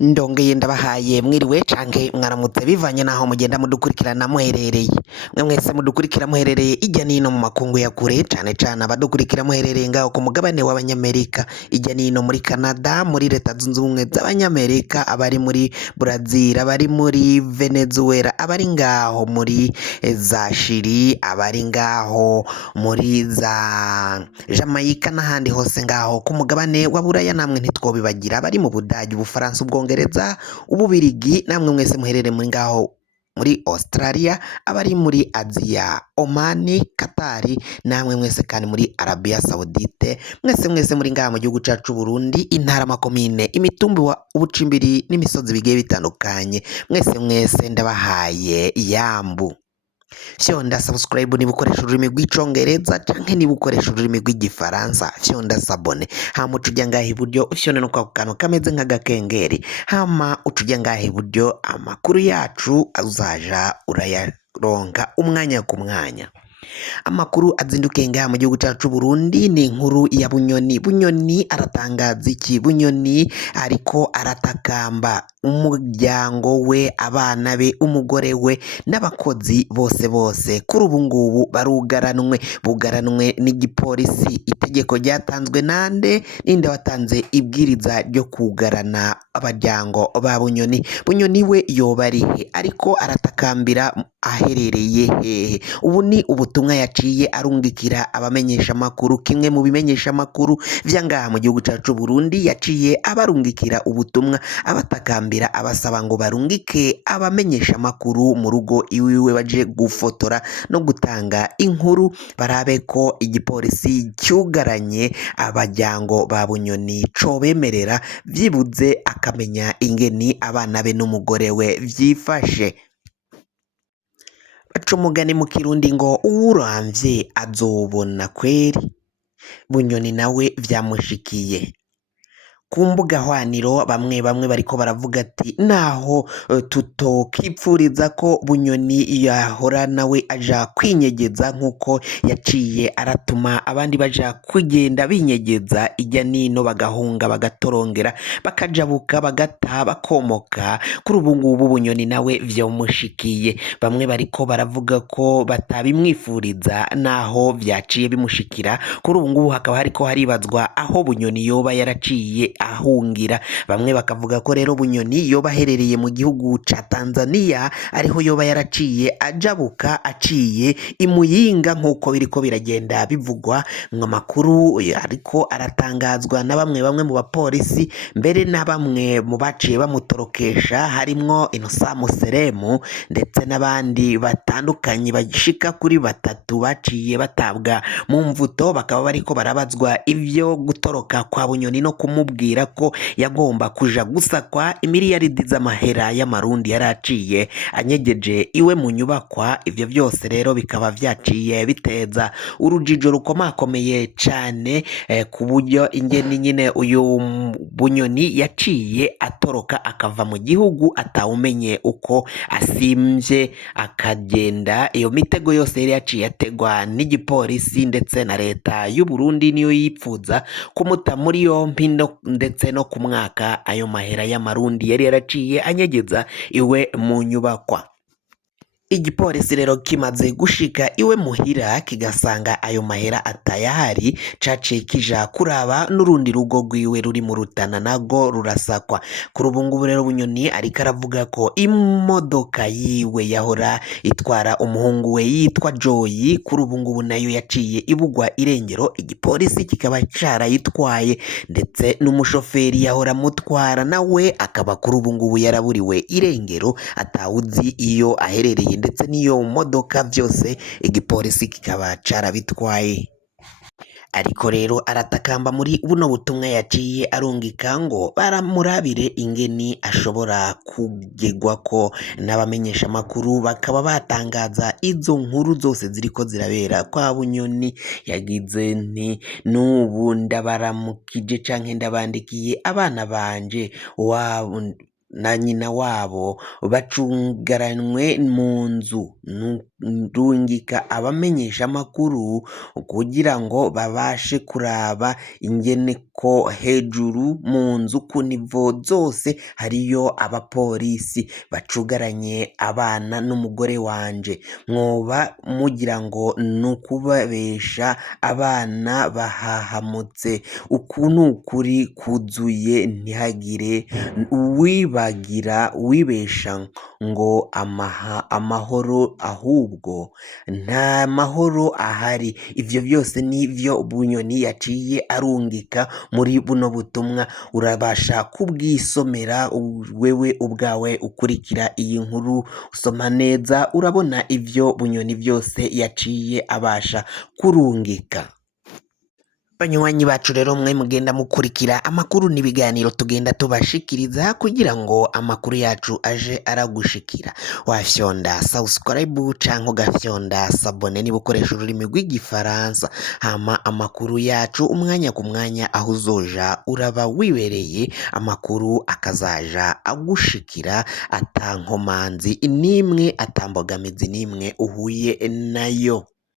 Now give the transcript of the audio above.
Ndongeye ndabahaye mwiriwe canke mwaramutse bivanye naho mugenda mudukurikirana muherereye. Mwe mwese mudukurikira muherereye ijya nino mu makungu ya kure, cane cane abadukurikira muherereye ngaho ku mugabane w'abanyamerika, ijya nino muri Canada, muri leta zunze ubumwe z'abanyamerika, abari muri Brazil, abari muri Venezuela, abari ngaho muri za Chili, abari ngaho muri za Jamaica n'ahandi hose ngaho ku mugabane wa Buraya, namwe ntitwobibagira, abari mu Budage, Ubufaransa, Ubwongereza, Ububirigi, namwe mwese muherere muri ngaho muri Australia, abari muri Aziya, Omani, Katari, namwe mwese kandi muri Arabia Saudite, mwese muri ngaha mu gihugu cacu Burundi, intara, makomine, imitumbi, ubucimbiri n'imisozi bigiye bitandukanye, mwese ndabahaye yambu. Fyonda subscribe niba ukoresha ururimi rw'icongereza canke niba ukoresha ururimi rw'igifaransa, fyonda sabone, hama uca ngaha iburyo ufyonde no kwa kantu kameze nk'agakengeri, hama uca ngaha iburyo amakuru yacu uzaja urayaronka umwanya ku mwanya. Amakuru azindukiye ngaha mu gihugu cyacu Burundi ni inkuru ya Bunyoni. Bunyoni aratangaza iki? Bunyoni ariko aratakamba umuryango we, abana be, umugore we n'abakozi bose kuri ubu ngubu bugaranwe n'igipolisi. Itegeko ryatanzwe ninde watanze ibwiriza ryo kugarana abaryango ba Bunyoni? Bunyoni we yoba arihe? Ariko aratakambira aherereye hehe? Ubu ni ubutumwa yaciye arungikira abamenyesha makuru, kimwe mu bimenyesha makuru vya ngaha mu gihugu cyacu Burundi, yaciye abarungikira ubutumwa abatakambira, abasaba ngo barungike abamenyesha makuru mu rugo iwiwe baje gufotora no gutanga inkuru, barabe ko igipolisi cyugaranye abaryango ba Bunyoni cobemerera vyibuze akamenya ingeni abana be n'umugore we vyifashe. Baca umugani mu Kirundi ngo uwuramvye azobona kweri. Bunyoni nawe vyamushikiye ku mbuga hwaniro, bamwe bariko baravuga ati naho tutokipfuriza ko Bunyoni yahora nawe aja kwinyegeza nk'uko yaciye aratuma abandi baja kugenda binyegeza ijya nino, bagahunga, bagatorongera, bakajabuka, bagata, bakomoka, kuri ubu ngubu Bunyoni nawe vyamushikiye. Bamwe bariko baravuga ko batabimwifuriza naho vyaciye bimushikira, kuri ubu ngubu hakaba hariko haribazwa aho Bunyoni yoba yaraciye ahungira. Bamwe bakavuga ko rero Bunyoni yoba aherereye mu gihugu ca Tanzania, ariho yoba yaraciye ajabuka aciye imuyinga nk'uko biriko biragenda bivugwa mu makuru ariko aratangazwa na bamwe mu bapolisi, mbere na bamwe mu baciye bamutorokesha, harimwo Innocent Museremu ndetse n'abandi batandukanye bashika kuri 3 baciye batabwa mu mvuto, bakaba bariko barabazwa ivyo gutoroka kwa Bunyoni no kumubwira ko yagomba kuja gusakwa imiliyaridi z'amahera y'amarundi yaraciye anyegeje iwe mu nyubakwa. Ivyo byose rero bikaba vyaciye biteza urujijo rukomakomeye cane, ku buryo ingeni nyine uyu Bunyoni yaciye atoroka akava mu gihugu atawumenye uko asimvye akagenda. Iyo mitego yose yari yaciye ategwa n'igipolisi ndetse na leta y'u Burundi, niyo yipfuza kumuta muri yompi ndetse no kumwaka ayo mahera y'amarundi yari yaraciye anyegeza iwe mu nyubakwa. Igipolisi rero kimaze gushika iwe muhira kigasanga ayo mahera atayahari, caciye kija kuraba n'urundi rugo rwiwe ruri mu Rutana nago rurasakwa. Kuri ubu ngubu rero Bunyoni ariko aravuga ko imodoka yiwe yahora itwara umuhungu we yitwa Joy, kuri ubu ngubu nayo yaciye ibugwa irengero, igipolisi kikaba carayitwaye, ndetse n'umushoferi yahora mutwara nawe akaba kuri ubu ngubu yaraburiwe irengero, atawuzi iyo aherereye, ndetse n'iyo modoka byose igipolisi kikaba carabitwaye. Ariko rero aratakamba muri buno butumwa yaciye arungika ngo baramurabire ingeni ashobora kugegwako n'abamenyesha makuru, bakaba batangaza izo nkuru zose ziriko zirabera kwa Bunyoni. Yagize nti n'ubu ndabaramukije canke ndabandikiye abana banje na nyina wabo bacungaranywe mu nzu kurungika abamenyesha amakuru kugira ngo babashe kuraba ingene ko hejuru mu nzu ku nivo zose hariyo abapolisi bacugaranye abana n'umugore wanje, mwoba mugira ngo ni ukubabesha abana bahahamutse, uku ni ukuri kuzuye ntihagire uwibesha ngo amahoro, ahubwo nta mahoro ahari. Ivyo byose nivyo Bunyoni yaciye arungika muri buno butumwa, urabasha kubwisomera wewe ubwawe ukurikira iyi nkuru, usoma neza urabona ivyo Bunyoni byose yaciye abasha kurungika. Banywanyi bacu rero mwe mugenda mukurikira amakuru n'ibiganiro tugenda tubashikiriza kugira ngo amakuru yacu aje aragushikira, wafyonda subscribe canke ugafyonda sabone niba ukoresha ururimi rw'igifaransa, hama amakuru yacu umwanya ku mwanya aho uzoja uraba wibereye, amakuru akazaja agushikira ata nkomanzi n'imwe, ata mbogamizi n'imwe uhuye nayo.